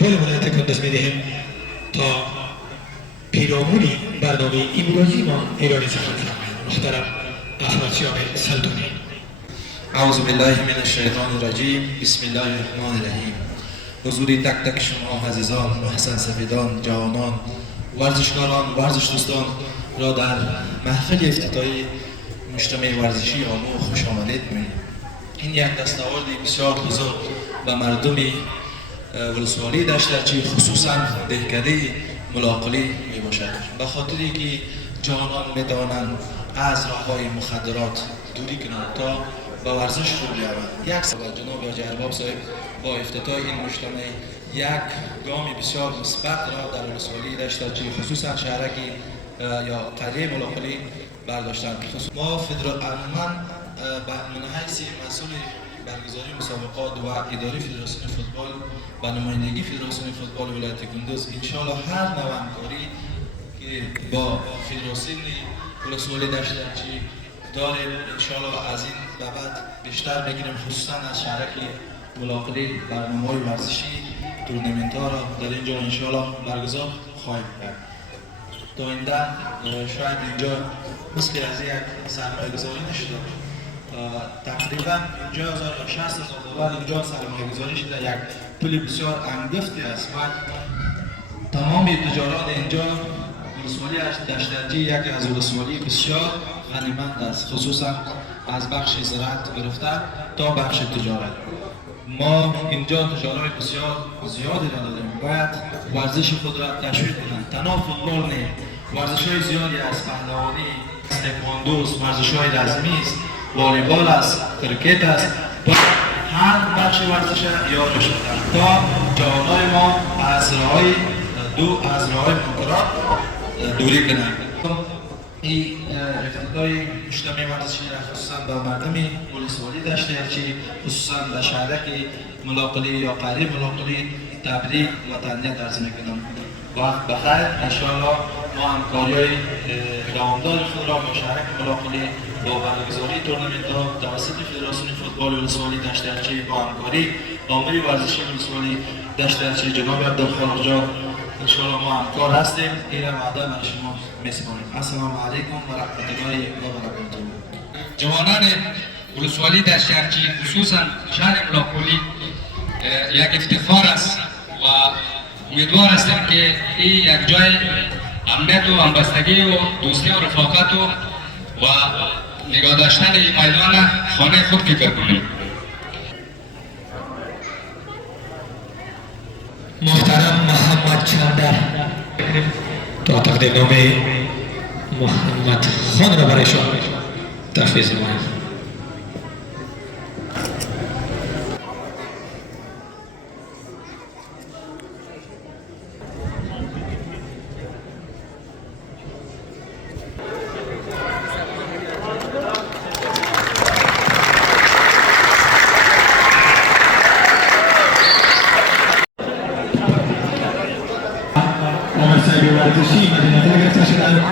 فوتبال ولایت کندز می‌دهیم تا پیرامون برنامه امروزی ما ایرانی سخن فرمایند. محترم افراسیاب سلطانی. اعوذ بالله من الشیطان الرجیم. بسم الله الرحمن الرحیم. حضوری تک تک شما عزیزان، محسن سفیدان، جوانان، ورزشکاران، ورزش دوستان را در محفل افتتاحی مجتمع ورزشی آمو خوش آمدید می‌گویم. این یک دستاورد بسیار بزرگ و مردمی ولسوالی دشترچی خصوصا دهکده ملاقلی می باشد، به خاطری که جوانان می توانند از راه‌های مخدرات دوری کنند تا به ورزش رو بیایند. یک سال جناب حاجی ارباب صاحب با افتتاح این مجتمع یک گام بسیار مثبت را در ولسوالی دشترچی خصوصا شهرکی یا قریه ملاقلی برداشتند. ما من من حیث مسئول برگزاری مسابقات و اداره فدراسیون فوتبال و نمایندگی فدراسیون فوتبال ولایت کندز انشاءالله هر نوع همکاری که با فدراسیون ولسوالی دشترچی داریم انشاءالله از این به بعد بیشتر بگیریم، خصوصا از شهرک ملاقلی برنامه‌های ورزشی تورنمنت ها را در اینجا انشاءالله برگزار خواهیم کرد. تا این دم شاید اینجا مثل از یک سرمایه گذاری نشده، تقریبا 50,000 تا $60,000 اینجا سرمایه گذاری شده. یک پول بسیار انگفتی است و تمام تجارات اینجا ولسوالی دشترچی یک از ولسوالی بسیار غنیمت است، خصوصا از بخش زراعت گرفته تا بخش تجارت. ما اینجا تجارت بسیار زیادی را داریم، باید ورزش خود را تشویق کنند. تنها فوتبال نه، ورزش‌های زیادی از پهلوانی، تکواندو است، ورزش‌های رزمی است، والیبال است، کرکت است. هر بخش ورزش یاد شده تا جوانای ما از راه‌های منکرات دوری کنند. این افتتاح مجتمع ورزشی را خصوصا به مردم ولسوالی دشترچی، خصوصا به شهرک ملاقلی یا قریه ملاقلی تبریک و تهنیت عرض میکنم. وقت بخیر. انشاءالله ما همکاری‌های دوامدار خود را با شهرک ملاقلی با برگزاری تورنمنت ها توسط فدراسیون فوتبال ولسوالی دشترچی با همکاری عامل ورزشی ولسوالی دشترچی جناب عبدالخالق جان انشاءالله ما همکار هستیم. این وعده برای شما میسپاریم. السلام علیکم و رحمت الله و برکاته. جوانان ولسوالی دشترچی خصوصا شهر ملاقلی یک افتخار است و امیدوار هستیم که این یک جای امنیت و همبستگی و دوستی و رفاقت و نگاه داشتن این میدان خانه خود فکر کنیم. محترم محمد چندر تا تقدیم نامه محمد خان را برای شما تفویض نمایید. ورزشی مدینه گرفته شدن.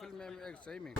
Film में एक सही में